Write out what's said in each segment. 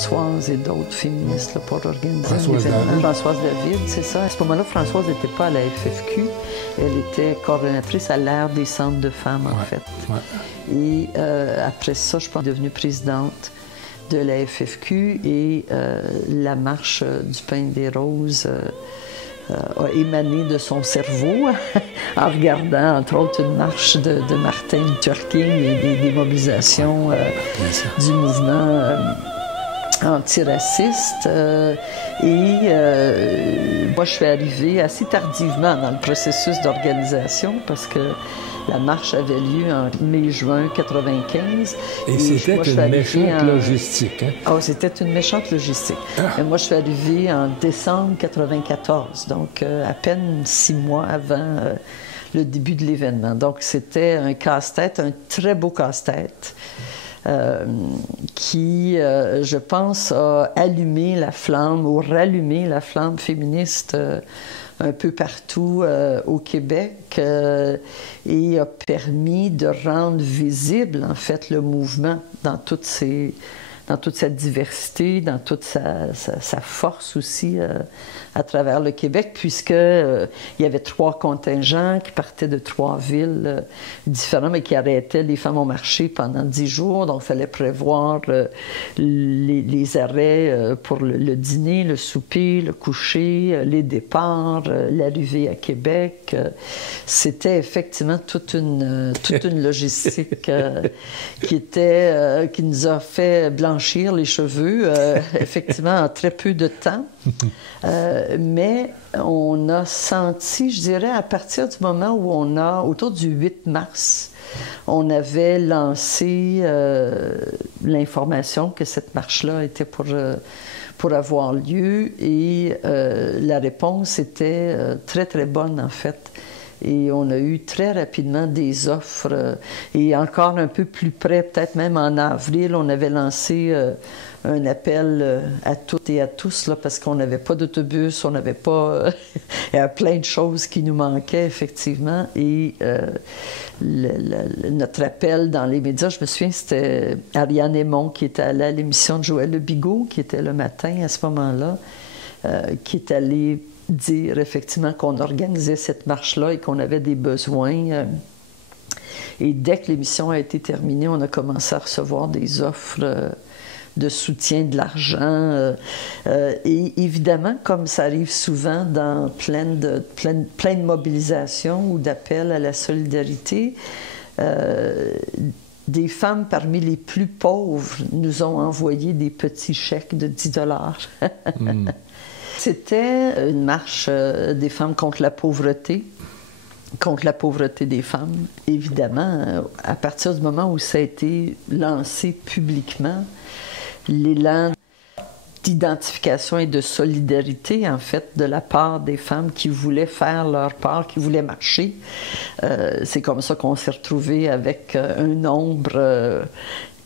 Françoise et d'autres féministes là, pour organiser un événement. Françoise David, c'est ça. À ce moment-là, Françoise n'était pas à la FFQ. Elle était coordonnatrice à l'ère des centres de femmes, en fait. Ouais. Et après ça, je suis devenue présidente de la FFQ et la marche du Pain des Roses a émané de son cerveau en regardant, entre autres, une marche de Martin Luther King et des mobilisations du mouvement antiraciste. Moi, je suis arrivée assez tardivement dans le processus d'organisation parce que la marche avait lieu en mai-juin 1995. Et c'était une méchante logistique, hein? Oh, c'était une méchante logistique. Et moi, je suis arrivée en décembre 1994, donc à peine 6 mois avant le début de l'événement. Donc, c'était un casse-tête, un très beau casse-tête. Qui, je pense, a allumé la flamme ou rallumé la flamme féministe un peu partout au Québec et a permis de rendre visible, en fait, le mouvement dans toute sa diversité, dans toute sa force aussi à travers le Québec, puisque il y avait 3 contingents qui partaient de 3 villes différentes, mais qui arrêtaient. Les femmes ont marché pendant 10 jours, donc il fallait prévoir les arrêts pour le dîner, le souper, le coucher, les départs, l'arrivée à Québec. C'était effectivement toute une logistique qui nous a fait blanchir les cheveux, effectivement, en très peu de temps. Mais on a senti, je dirais, à partir du moment où autour du 8 mars, on avait lancé l'information que cette marche-là était pour avoir lieu et la réponse était très, très bonne, en fait. Et on a eu très rapidement des offres. Et encore un peu plus près, peut-être même en avril, on avait lancé un appel à toutes et à tous, là, parce qu'on n'avait pas d'autobus, on n'avait pas... il y a plein de choses qui nous manquaient, effectivement. Et notre appel dans les médias, je me souviens, c'était Ariane Aymon qui était allée à l'émission de Joël Le Bigot, qui était le matin à ce moment-là, qui est allée dire effectivement qu'on organisait cette marche-là et qu'on avait des besoins. Et dès que l'émission a été terminée, on a commencé à recevoir des offres de soutien, de l'argent. Et évidemment, comme ça arrive souvent dans plein de mobilisations ou d'appels à la solidarité, des femmes parmi les plus pauvres nous ont envoyé des petits chèques de 10 $. C'était une marche des femmes contre la pauvreté des femmes. Évidemment, à partir du moment où ça a été lancé publiquement, l'élan d'identification et de solidarité, en fait, de la part des femmes qui voulaient faire leur part, qui voulaient marcher. C'est comme ça qu'on s'est retrouvés avec un nombre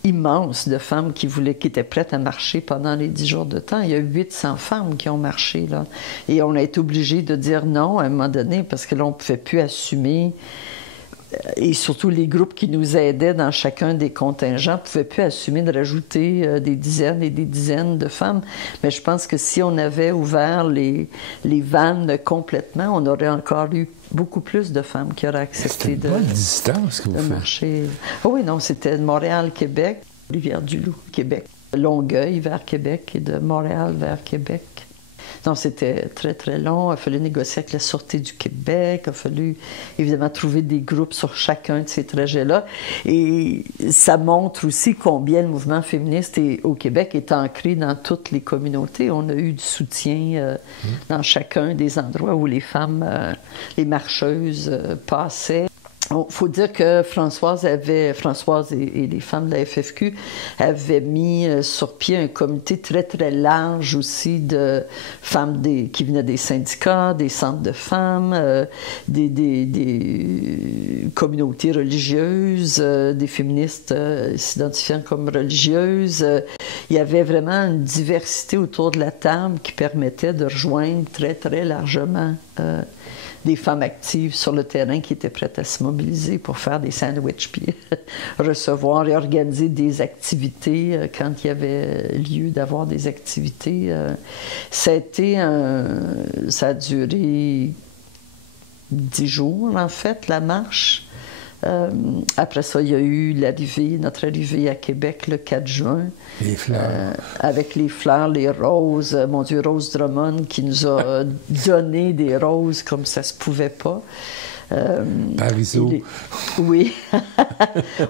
immense de femmes qui étaient prêtes à marcher pendant les 10 jours de temps. Il y a 800 femmes qui ont marché, là. Et on a été obligés de dire non à un moment donné parce que là, on ne pouvait plus assumer. Et surtout, les groupes qui nous aidaient dans chacun des contingents ne pouvaient plus assumer de rajouter des dizaines et des dizaines de femmes. Mais je pense que si on avait ouvert les vannes complètement, on aurait encore eu beaucoup plus de femmes qui auraient accepté de distance que vous marcher. Oh oui, non, c'était de Montréal-Québec, Rivière-du-Loup, Québec, Longueuil vers Québec et de Montréal vers Québec. Non, c'était très, très long. Il a fallu négocier avec la Sûreté du Québec. Il a fallu, évidemment, trouver des groupes sur chacun de ces trajets-là. Et ça montre aussi combien le mouvement féministe au Québec est ancré dans toutes les communautés. On a eu du soutien dans chacun des endroits où les femmes, les marcheuses passaient. Il faut dire que Françoise et les femmes de la FFQ avaient mis sur pied un comité très, très large aussi de femmes qui venaient des syndicats, des centres de femmes, des communautés religieuses, des féministes s'identifiant comme religieuses. Il y avait vraiment une diversité autour de la table qui permettait de rejoindre très, très largement des femmes actives sur le terrain qui étaient prêtes à se mobiliser pour faire des sandwichs, puis recevoir et organiser des activités quand il y avait lieu d'avoir des activités. Ça a duré 10 jours, en fait, la marche. Après ça, il y a eu notre arrivée à Québec le 4 juin. Les fleurs. Avec les fleurs, les roses. Mon Dieu, Rose Drummond qui nous a donné des roses comme ça se pouvait pas. Parizeau. Oui.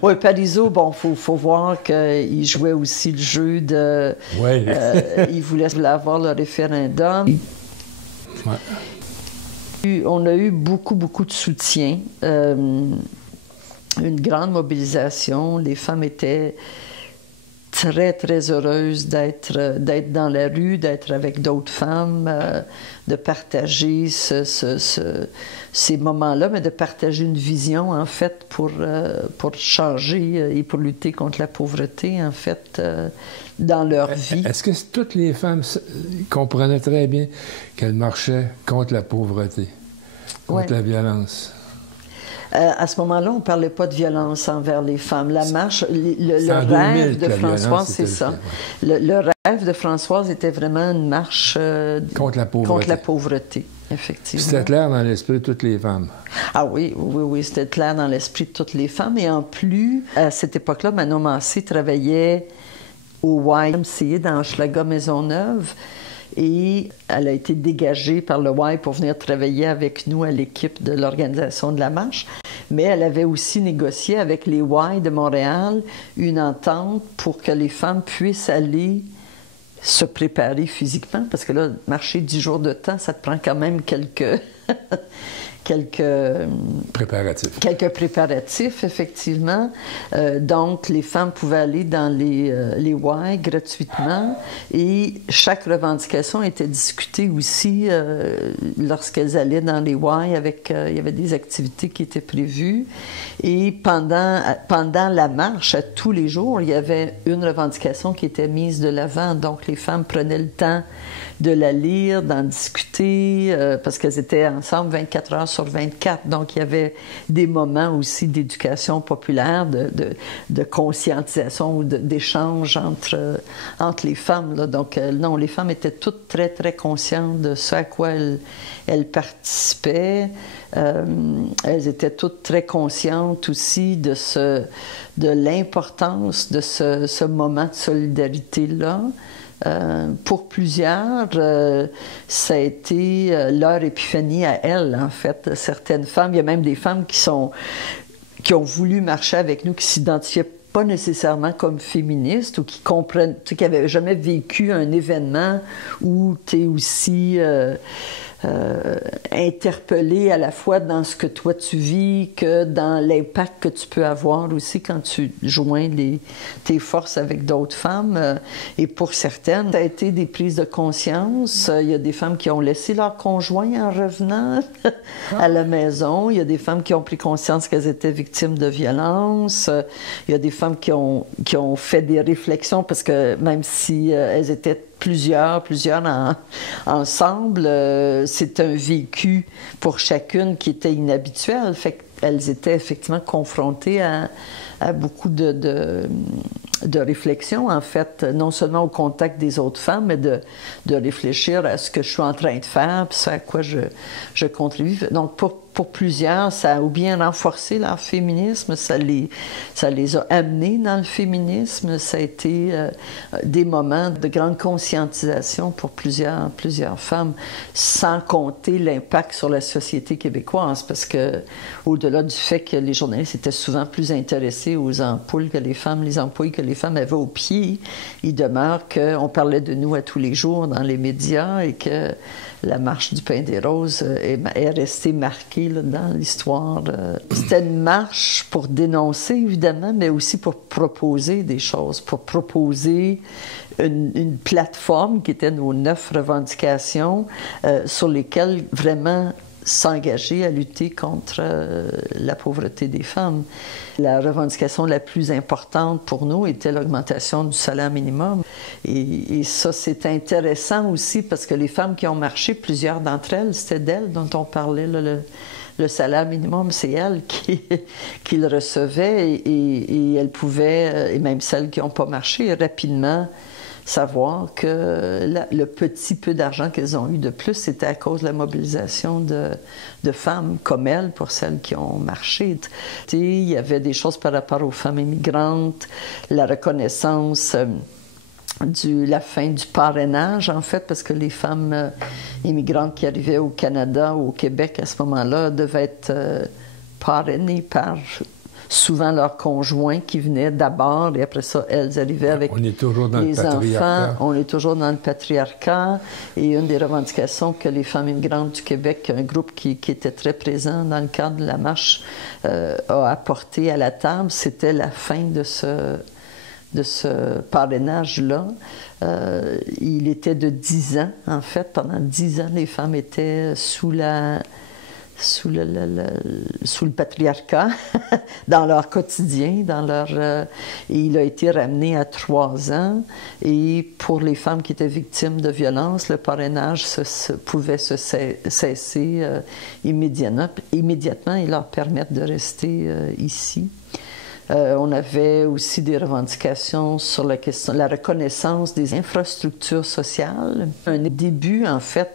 Oui, Parizeau, bon, faut voir qu'il jouait aussi le jeu de... Oui. Il voulait avoir le référendum. Ouais. On a eu beaucoup, beaucoup de soutien. Une grande mobilisation. Les femmes étaient très, très heureuses d'être dans la rue, d'être avec d'autres femmes, de partager ces moments-là, mais de partager une vision, en fait, pour changer et pour lutter contre la pauvreté, en fait, dans leur vie. Est-ce que toutes les femmes comprenaient très bien qu'elles marchaient contre la pauvreté, contre la violence? À ce moment-là, on ne parlait pas de violence envers les femmes. La marche, le rêve de Françoise, c'est ça. Le rêve de Françoise était vraiment une marche contre la pauvreté. Effectivement. C'était clair dans l'esprit de toutes les femmes. Ah oui, c'était clair dans l'esprit de toutes les femmes. Et en plus, à cette époque-là, Manon Massé travaillait au YMCA dans Hochelaga Maisonneuve. Et elle a été dégagée par le Y pour venir travailler avec nous à l'équipe de l'organisation de la marche. Mais elle avait aussi négocié avec les Y de Montréal une entente pour que les femmes puissent aller se préparer physiquement. Parce que là, marcher 10 jours de temps, ça te prend quand même quelques préparatifs, effectivement. Donc, les femmes pouvaient aller dans les Y gratuitement et chaque revendication était discutée aussi lorsqu'elles allaient dans les Y. Il y avait des activités qui étaient prévues. Et pendant la marche, à tous les jours, il y avait une revendication qui était mise de l'avant. Donc, les femmes prenaient le temps de la lire, d'en discuter, parce qu'elles étaient ensemble 24 heures sur 24. Donc, il y avait des moments aussi d'éducation populaire, de conscientisation ou d'échange entre les femmes, là. Donc, non, les femmes étaient toutes très, très conscientes de ce à quoi elles participaient. Elles étaient toutes très conscientes aussi de l'importance de ce moment de solidarité-là. Pour plusieurs, ça a été leur épiphanie à elles, en fait. Certaines femmes, il y a même des femmes qui ont voulu marcher avec nous, qui s'identifiaient pas nécessairement comme féministes ou qui comprennent, qui n'avaient jamais vécu un événement où tu es aussi interpellé à la fois dans ce que toi tu vis que dans l'impact que tu peux avoir aussi quand tu joins tes forces avec d'autres femmes. Et pour certaines, ça a été des prises de conscience. Il y a des femmes qui ont laissé leur conjoint en revenant à la maison. Il y a des femmes qui ont pris conscience qu'elles étaient victimes de violences. Il y a des femmes qui ont fait des réflexions parce que même si elles étaient plusieurs ensemble, c'est un vécu pour chacune qui était inhabituel. Fait qu'elles étaient effectivement confrontées à beaucoup de réflexion, en fait, non seulement au contact des autres femmes, mais de réfléchir à ce que je suis en train de faire, puis à quoi je contribue. Donc, pour plusieurs, ça a ou bien renforcé leur féminisme, ça les a amenés dans le féminisme, ça a été des moments de grande conscientisation pour plusieurs femmes, sans compter l'impact sur la société québécoise, parce que au-delà du fait que les journalistes étaient souvent plus intéressés aux ampoules que les femmes, les ampoules que les femmes avaient aux pieds, il demeure qu'on parlait de nous à tous les jours dans les médias et que la marche du Pain des Roses est restée marquée là, dans l'histoire. C'était une marche pour dénoncer, évidemment, mais aussi pour proposer des choses, pour proposer une plateforme qui était nos 9 revendications sur lesquelles vraiment s'engager à lutter contre la pauvreté des femmes. La revendication la plus importante pour nous était l'augmentation du salaire minimum. Et ça, c'est intéressant aussi parce que les femmes qui ont marché, plusieurs d'entre elles, c'était d'elles dont on parlait, là, le salaire minimum, c'est elles qui le recevaient et elles pouvaient, et même celles qui n'ont pas marché, rapidement savoir que le petit peu d'argent qu'elles ont eu de plus, c'était à cause de la mobilisation de femmes comme elles, pour celles qui ont marché. Il y avait des choses par rapport aux femmes immigrantes, la reconnaissance, la fin du parrainage, en fait, parce que les femmes immigrantes qui arrivaient au Canada ou au Québec à ce moment-là devaient être parrainées par souvent leurs conjoints qui venaient d'abord et après ça, elles arrivaient avec on est toujours dans les le patriarcat. enfants. On est toujours dans le patriarcat. Et une des revendications que les femmes immigrantes du Québec, un groupe qui était très présent dans le cadre de la marche, a apporté à la table, c'était la fin de ce parrainage-là. Il était de 10 ans, en fait. Pendant 10 ans, les femmes étaient sous le patriarcat dans leur quotidien, et il a été ramené à 3 ans. Et pour les femmes qui étaient victimes de violences, le parrainage pouvait se cesser immédiatement et leur permettre de rester ici. On avait aussi des revendications sur la reconnaissance des infrastructures sociales. Un début, en fait,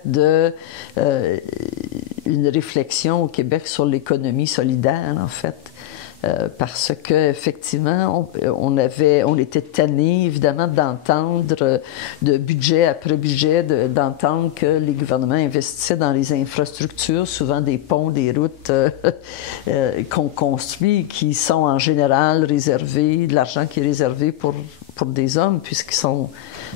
une réflexion au Québec sur l'économie solidaire, en fait. Parce qu'effectivement, on était tannés, évidemment, d'entendre de budget après budget, d'entendre que les gouvernements investissaient dans les infrastructures, souvent des ponts, des routes qu'on construit, qui sont en général réservés, de l'argent qui est réservé pour des hommes,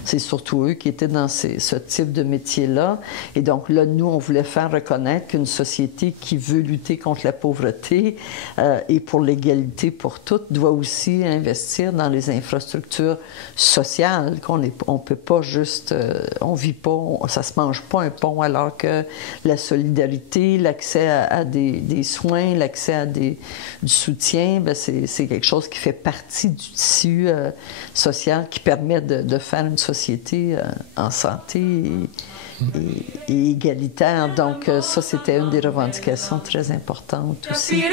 c'est surtout eux qui étaient dans ce type de métier-là. Et donc là, nous, on voulait faire reconnaître qu'une société qui veut lutter contre la pauvreté et pour l'égalité pour toutes doit aussi investir dans les infrastructures sociales, on peut pas juste, on vit pas, ça se mange pas un pont, alors que la solidarité, l'accès à des soins, l'accès à du soutien, bien, c'est quelque chose qui fait partie du tissu social qui permet de faire une société en santé et égalitaire. Donc ça, c'était une des revendications très importantes aussi.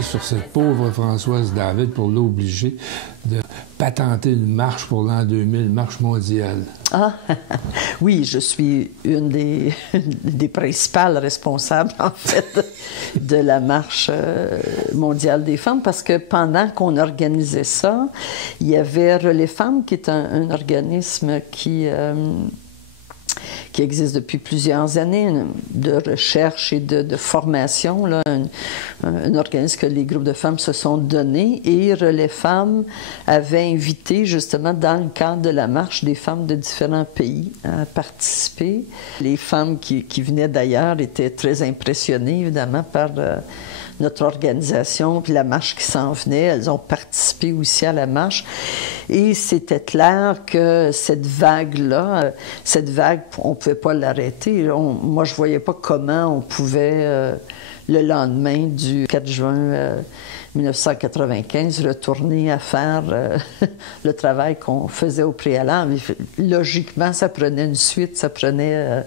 Sur cette pauvre Françoise David pour l'obliger de patenter une marche pour l'an 2000, marche mondiale. Ah, oui, je suis une des principales responsables, en fait, de la marche mondiale des femmes, parce que pendant qu'on organisait ça, il y avait Relais Femmes, qui est un organisme qui existe depuis plusieurs années, de recherche et de formation, là, un organisme que les groupes de femmes se sont donnés, et Relais Femmes avait invité, justement, dans le cadre de la marche, des femmes de différents pays à participer. Les femmes qui venaient d'ailleurs étaient très impressionnées, évidemment, par notre organisation, puis la marche qui s'en venait. Elles ont participé aussi à la marche. Et c'était clair que cette vague-là, on ne pouvait pas l'arrêter. Moi, je ne voyais pas comment on pouvait, le lendemain du 4 juin 1995, retourner à faire le travail qu'on faisait au préalable. Logiquement, ça prenait une suite, ça prenait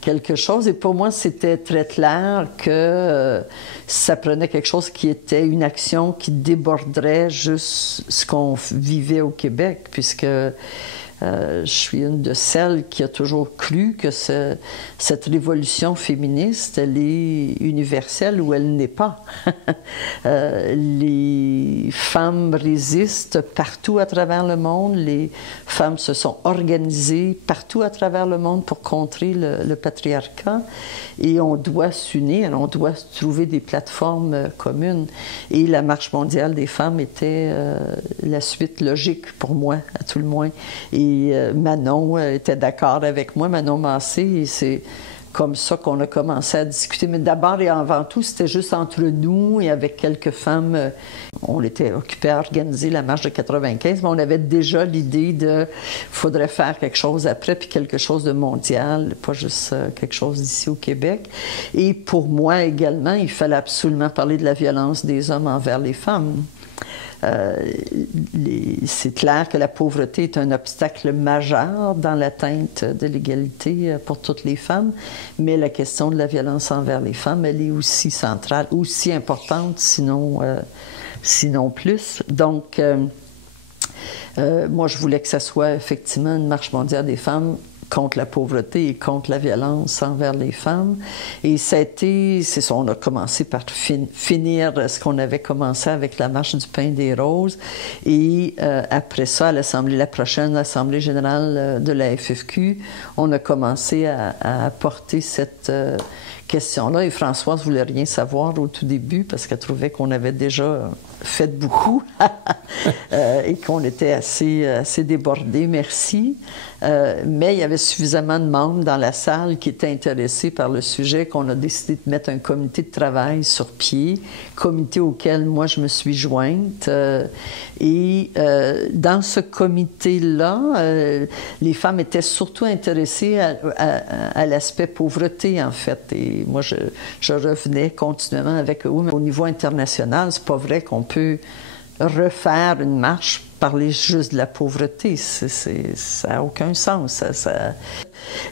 quelque chose. Et pour moi, c'était très clair que ça prenait quelque chose qui était une action qui déborderait juste ce qu'on vivait au Québec, puisque je suis une de celles qui a toujours cru que cette révolution féministe, elle est universelle ou elle n'est pas. Les femmes résistent partout à travers le monde. Les femmes se sont organisées partout à travers le monde pour contrer le patriarcat. Et on doit s'unir, on doit trouver des plateformes communes. Et la Marche mondiale des femmes était la suite logique pour moi, à tout le moins. Et Manon était d'accord avec moi, Manon Massé, et c'est comme ça qu'on a commencé à discuter. Mais d'abord et avant tout, c'était juste entre nous et avec quelques femmes. On était occupés à organiser la marche de 95, mais on avait déjà l'idée de faudrait faire quelque chose après, puis quelque chose de mondial, pas juste quelque chose d'ici au Québec. Et pour moi également, il fallait absolument parler de la violence des hommes envers les femmes. C'est clair que la pauvreté est un obstacle majeur dans l'atteinte de l'égalité pour toutes les femmes, mais la question de la violence envers les femmes, elle est aussi centrale, aussi importante, sinon plus. Donc, moi, je voulais que ça soit effectivement une marche mondiale des femmes contre la pauvreté et contre la violence envers les femmes. Et ça a été, c'est ça, on a commencé par finir ce qu'on avait commencé avec la marche du pain des roses. Et après ça, à la prochaine Assemblée générale de la FFQ, on a commencé à porter cette question-là. Et Françoise ne voulait rien savoir au tout début parce qu'elle trouvait qu'on avait déjà fait beaucoup et qu'on était assez débordés, merci. Mais il y avait suffisamment de membres dans la salle qui étaient intéressés par le sujet qu'on a décidé de mettre un comité de travail sur pied, comité auquel moi je me suis jointe. Et dans ce comité-là, les femmes étaient surtout intéressées à l'aspect pauvreté, en fait. Et moi, je revenais continuellement avec eux, mais au niveau international, c'est pas vrai qu'on peut refaire une marche, parler juste de la pauvreté. Ça n'a aucun sens.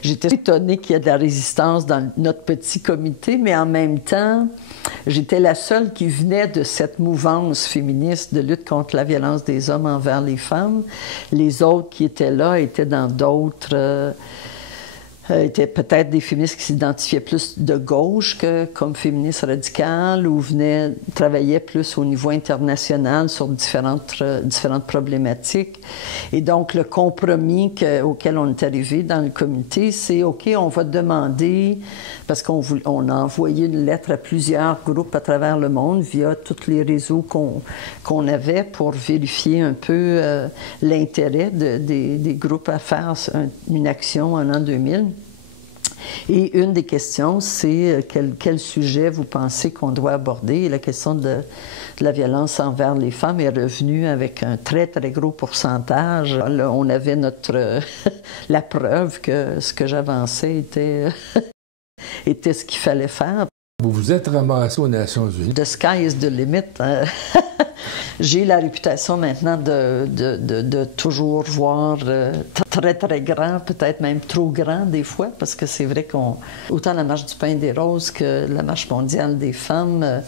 J'étais étonnée qu'il y ait de la résistance dans notre petit comité, mais en même temps, j'étais la seule qui venait de cette mouvance féministe de lutte contre la violence des hommes envers les femmes. Les autres qui étaient là étaient dans d'autres... étaient peut-être des féministes qui s'identifiaient plus de gauche que comme féministes radicales ou travaillaient plus au niveau international sur différentes problématiques. Et donc, le compromis auquel on est arrivé dans le comité, c'est OK, on va demander, parce qu'on a envoyé une lettre à plusieurs groupes à travers le monde via tous les réseaux qu'on avait pour vérifier un peu l'intérêt des groupes à faire une action en l'an 2000. Et une des questions, c'est quel sujet vous pensez qu'on doit aborder. Et la question de la violence envers les femmes est revenue avec un très, très gros pourcentage. Là, on avait la preuve que ce que j'avançais était ce qu'il fallait faire. Vous vous êtes ramassé aux Nations Unies. The sky is the limit. J'ai la réputation maintenant de toujours voir très, très grand, peut-être même trop grand des fois, parce que c'est vrai autant la marche du pain des roses que la marche mondiale des femmes,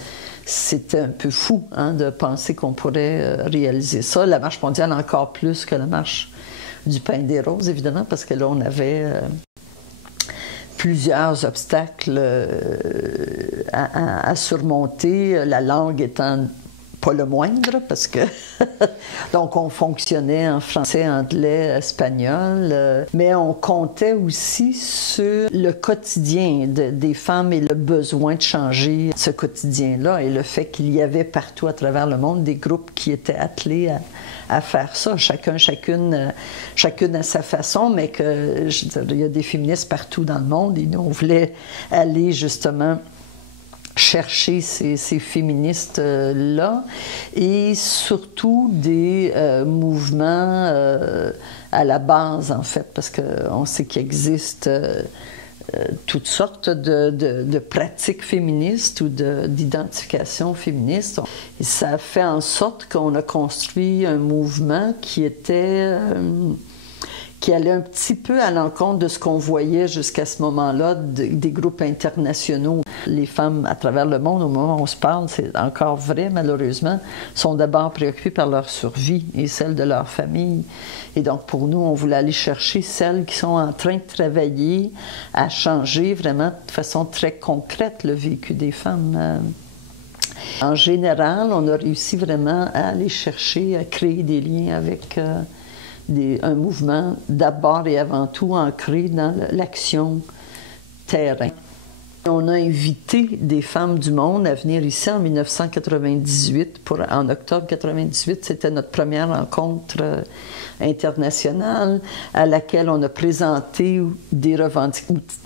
c'était un peu fou de penser qu'on pourrait réaliser ça. La marche mondiale encore plus que la marche du pain des roses, évidemment, parce que là, on avait... plusieurs obstacles à surmonter, la langue étant pas le moindre, parce que donc on fonctionnait en français, anglais, espagnol, mais on comptait aussi sur le quotidien des femmes et le besoin de changer ce quotidien-là et le fait qu'il y avait partout à travers le monde des groupes qui étaient attelés à faire ça, chacune à sa façon, mais que il y a des féministes partout dans le monde et nous on voulait aller justement chercher ces féministes-là et surtout des mouvements à la base, en fait, parce qu'on sait qu'il existe toutes sortes de pratiques féministes ou d'identification féministe. Et ça a fait en sorte qu'on a construit un mouvement qui allait un petit peu à l'encontre de ce qu'on voyait jusqu'à ce moment-là des groupes internationaux. Les femmes à travers le monde, au moment où on se parle, c'est encore vrai malheureusement, sont d'abord préoccupées par leur survie et celle de leur famille. Et donc pour nous, on voulait aller chercher celles qui sont en train de travailler à changer vraiment de façon très concrète le vécu des femmes. En général, on a réussi vraiment à aller chercher, à créer des liens avec un mouvement d'abord et avant tout ancré dans l'action terrain. On a invité des femmes du monde à venir ici en 1998. En octobre 1998, c'était notre première rencontre internationale à laquelle on a présenté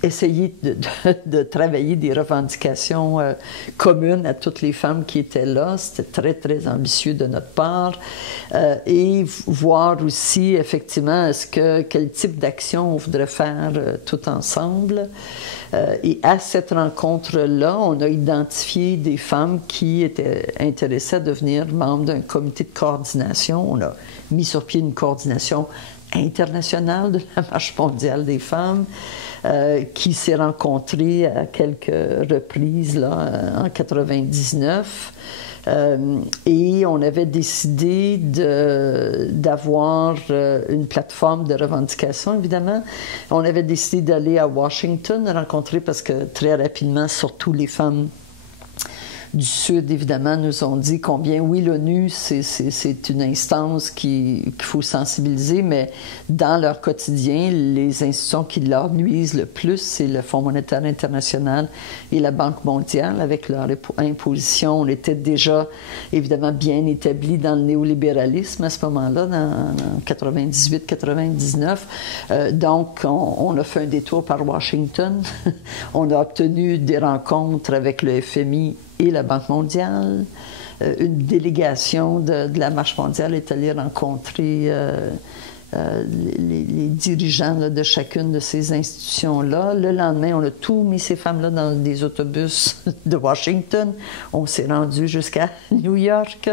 essayé de travailler des revendications communes à toutes les femmes qui étaient là. C'était très, très ambitieux de notre part. Et voir aussi, effectivement, quel type d'action on voudrait faire tout ensemble. Et à cette rencontre-là, on a identifié des femmes qui étaient intéressées à devenir membres d'un comité de coordination. On a mis sur pied une coordination internationale de la Marche mondiale des femmes qui s'est rencontrée à quelques reprises là, en 1999. Et on avait décidé d'avoir une plateforme de revendication, évidemment. On avait décidé d'aller à Washington rencontrer, parce que très rapidement, surtout les femmes du Sud, évidemment, nous ont dit combien, oui, l'ONU, c'est une instance qu'il faut sensibiliser, mais dans leur quotidien, les institutions qui leur nuisent le plus, c'est le Fonds monétaire international et la Banque mondiale. Avec leur imposition, on était déjà, évidemment, bien établis dans le néolibéralisme à ce moment-là, en 98-99. Donc, on a fait un détour par Washington. On a obtenu des rencontres avec le FMI et la Banque mondiale. Une délégation de la Marche mondiale est allée rencontrer les dirigeants là, de chacune de ces institutions-là. Le lendemain, on a tout mis ces femmes-là dans des autobus de Washington. On s'est rendu jusqu'à New York,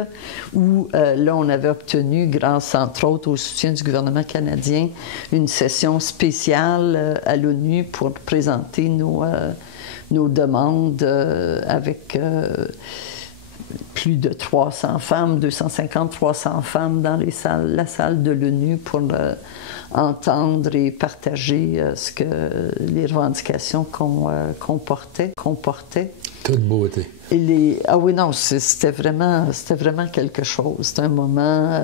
où là, on avait obtenu, grâce entre autres au soutien du gouvernement canadien, une session spéciale à l'ONU pour présenter nos demandes avec plus de 300 femmes, 250-300 femmes dans la salle de l'ONU pour entendre et partager les revendications qu'on portait. Toute beauté. Ah oui, non, c'était vraiment quelque chose. C'était un moment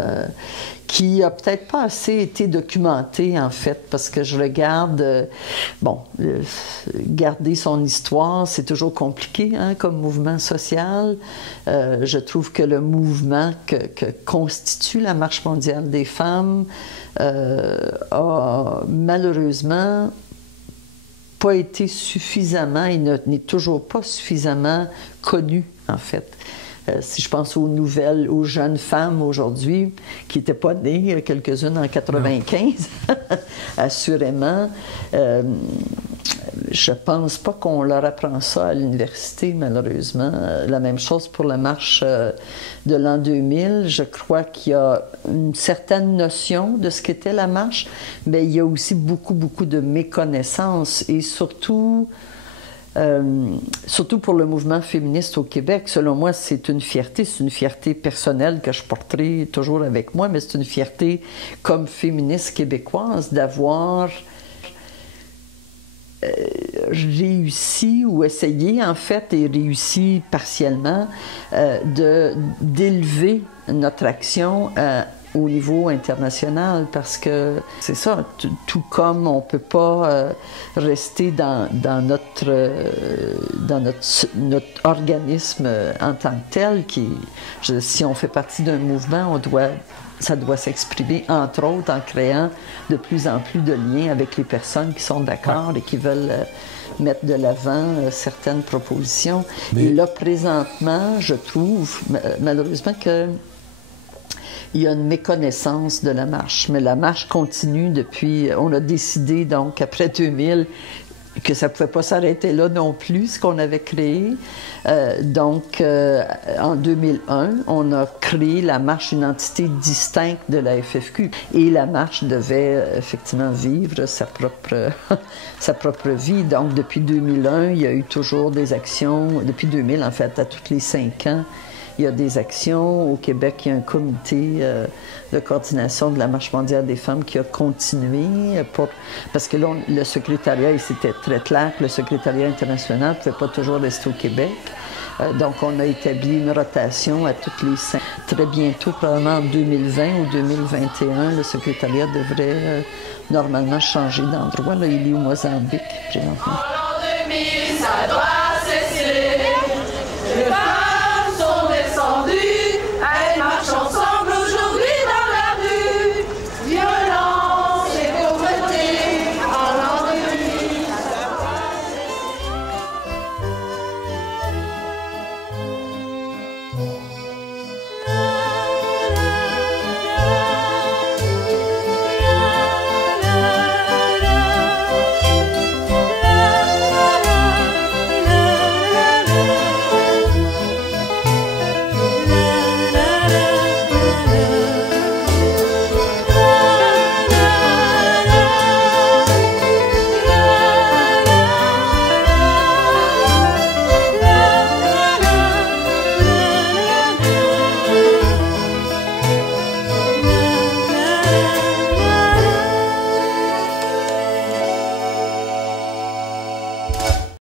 qui a peut-être pas assez été documenté, en fait, parce que je regarde... garder son histoire, c'est toujours compliqué, hein, comme mouvement social. Je trouve que le mouvement que constitue la Marche mondiale des femmes a malheureusement pas été suffisamment et n'est toujours pas suffisamment connu, en fait. Si je pense aux jeunes femmes aujourd'hui, qui n'étaient pas nées, quelques-unes en 95, assurément, je pense pas qu'on leur apprend ça à l'université, malheureusement. La même chose pour la marche de l'an 2000. Je crois qu'il y a une certaine notion de ce qu'était la marche, mais il y a aussi beaucoup, beaucoup de méconnaissance et surtout pour le mouvement féministe au Québec. Selon moi, c'est une fierté personnelle que je porterai toujours avec moi, mais c'est une fierté comme féministe québécoise d'avoir réussi ou essayé, en fait, et réussi partiellement, d'élever notre action au niveau international, parce que c'est ça, tout comme on ne peut pas rester dans notre organisme en tant que tel, si on fait partie d'un mouvement, ça doit s'exprimer, entre autres, en créant de plus en plus de liens avec les personnes qui sont d'accord et qui veulent mettre de l'avant certaines propositions. Et là, présentement, je trouve, malheureusement, qu'il y a une méconnaissance de la marche. Mais la marche continue depuis... On a décidé, donc, après 2000, que ça ne pouvait pas s'arrêter là non plus, ce qu'on avait créé. Donc, en 2001, on a créé la marche, une entité distincte de la FFQ. Et la marche devait effectivement vivre sa propre vie. Donc, depuis 2001, il y a eu toujours des actions. Depuis 2000, en fait, à tous les 5 ans, il y a des actions. Au Québec, il y a un comité de coordination de la Marche mondiale des femmes qui a continué. Parce que là, le secrétariat, c'était très clair que le secrétariat international ne pouvait pas toujours rester au Québec. Donc, on a établi une rotation à toutes les 5. Très bientôt, probablement en 2020 ou 2021, le secrétariat devrait normalement changer d'endroit. Là, il est au Mozambique, présentement.